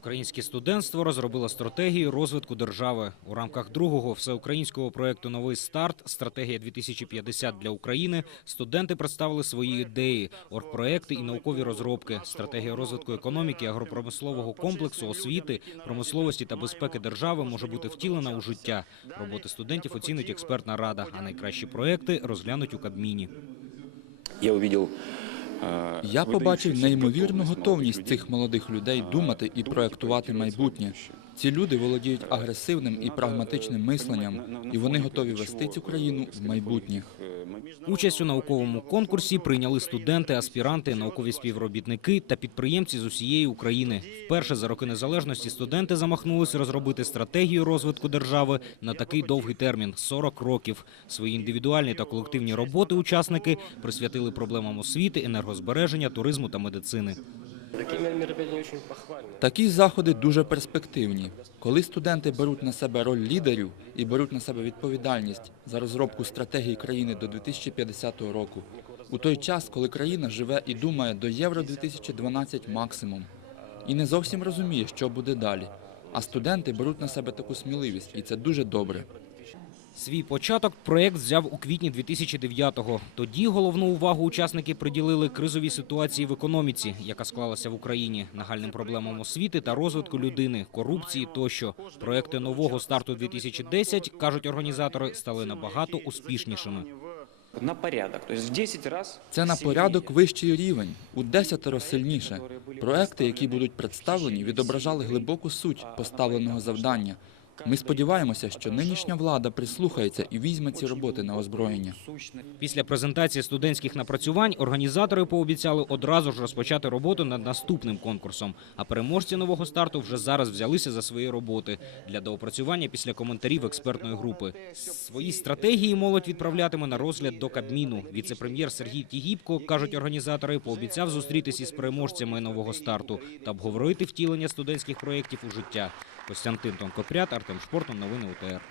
Українське студентство розробило стратегію розвитку держави у рамках другого всеукраїнського проекту Новий старт стратегія 2050 для України. Студенти представили свої ідеї, оргпроекти і наукові розробки. Стратегія розвитку економіки, агропромислового комплексу, освіти, промисловості та безпеки держави може бути втілена у життя. Роботи студентів оцінить експертна рада, а найкращі проекти розглянуть у Кабміні. Я э, Я побачив неймовірну готовність цих молодих людей думати і проектувати майбутнє. Ці люди володіють агресивним і прагматичним мисленням, і вони готові вести цю країну в майбутнє. Участь у науковому конкурсі прийняли студенти, аспіранти, наукові співробітники та підприємці з усієї України. Вперше за роки незалежності студенти замахнулися розробити стратегію розвитку держави на такий довгий термін 40 років. Свої індивідуальні та колективні роботи учасники присвятили проблемам освіти, енергозбереження, туризму та медицини. Такі заходи дуже перспективні. Коли студенти беруть на себе роль лідерів і беруть на себе відповідальність за розробку стратегії країни до 2050 року, у той час, коли країна живе і думає до Євро 2012 максимум, і не зовсім розуміє, що буде далі. А студенти беруть на себе таку сміливість, і це дуже добре. Свій початок проєкт взяв у квітні 2009-го. Тоді головну увагу учасники приділили кризовій ситуації в економіці, яка склалася в Україні, нагальним проблемам освіти та розвитку людини, корупції тощо. Проекти нового старту 2010, кажуть організатори, стали набагато успішнішими. на порядок, то есть в 10 раз. Це на порядок вищий рівень, у десятеро сильніше. Проекти, які будуть представлені, відображали глибоку суть поставленого завдання. Ми сподіваємося, що нинішня влада прислухається і візьме ці роботи на озброєння. Після презентації студентських напрацювань організатори пообіцяли одразу ж розпочати роботу над наступним конкурсом. А переможці нового старту вже зараз взялися за свої роботи для доопрацювання після коментарів експертної групи. Свої стратегії молодь відправлятиме на розгляд до Кабміну. Віце-прем'єр Сергій Тігіпко, кажуть організатори, пообіцяв зустрітися із переможцями нового старту та обговорити втілення студентських проєктів у життя. Костянтин Тонкопряд, Артем Шпортон, новини УТР.